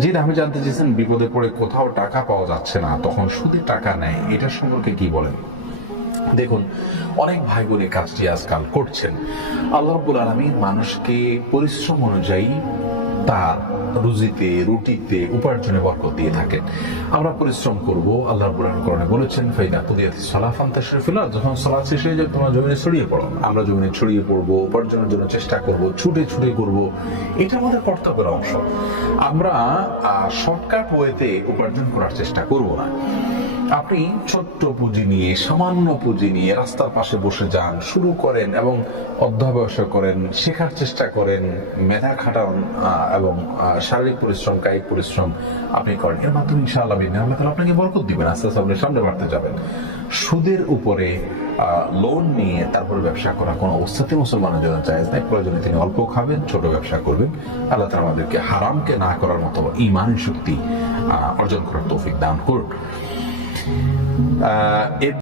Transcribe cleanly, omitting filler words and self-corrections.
জি, আমি জানতে চেয়েছেন বিপদে পড়ে কোথাও টাকা পাওয়া যাচ্ছে না, তখন সুদে টাকা নেয়, এটা সম্পর্কে কি বলেন? দেখুন, অনেক ভাই বোন এই কাজটি আজকাল করছেন। আল্লাহ রাব্বুল আলামিন মানুষকে পরিশ্রম অনুযায়ী তার রুজিতে, রুটিতে, উপার্জনে বরকত দিয়ে থাকেন। আমরা পরিশ্রম করব, আল্লাহ রাব্বুল আলামিন কোরআনে বলেছেন, ফাইদা কুদিয়াতিস সালাহ ফান্তাশিরু ফিল আরদ, যখন সালাত শেষ হয়ে যাবে তোমরা জমিনে ছড়িয়ে পড়ো। আমরা জমিনে ছড়িয়ে পড়বো, উপার্জনের জন্য চেষ্টা করব, ছুটে ছুটে করব। এটা আমাদের কর্তব্যের অংশ। আমরা শর্টকাট ওয়েতে উপার্জন করার চেষ্টা করব না। আপনি ছোট্ট পুঁজি নিয়ে, সামান্য পুঁজি নিয়ে রাস্তার পাশে বসে যান, শুরু করেন এবং অধ্যবসায় করেন, শেখার চেষ্টা করেন, মেধা খাটান এবং শারীরিক পরিশ্রম, কায়িক পরিশ্রম আপনি করেন। এর মাধ্যমে ইনশাআল্লাহ আল্লাহ তাআলা আপনাকে বরকত দিবেন, আস্তে আস্তে আপনি সামনে বাড়তে যাবেন। সুদের উপরে লোন নিয়ে তারপরে ব্যবসা করা কোনো অবস্থাতে মুসলমানের জন্য জায়েজ নাই। প্রয়োজনে তিনি অল্প খাবেন, ছোট ব্যবসা করবেন। আল্লাহ তাআলা আমাদেরকে হারামকে না করার মতো ঈমানের শক্তি অর্জন করার তৌফিক দান করুন।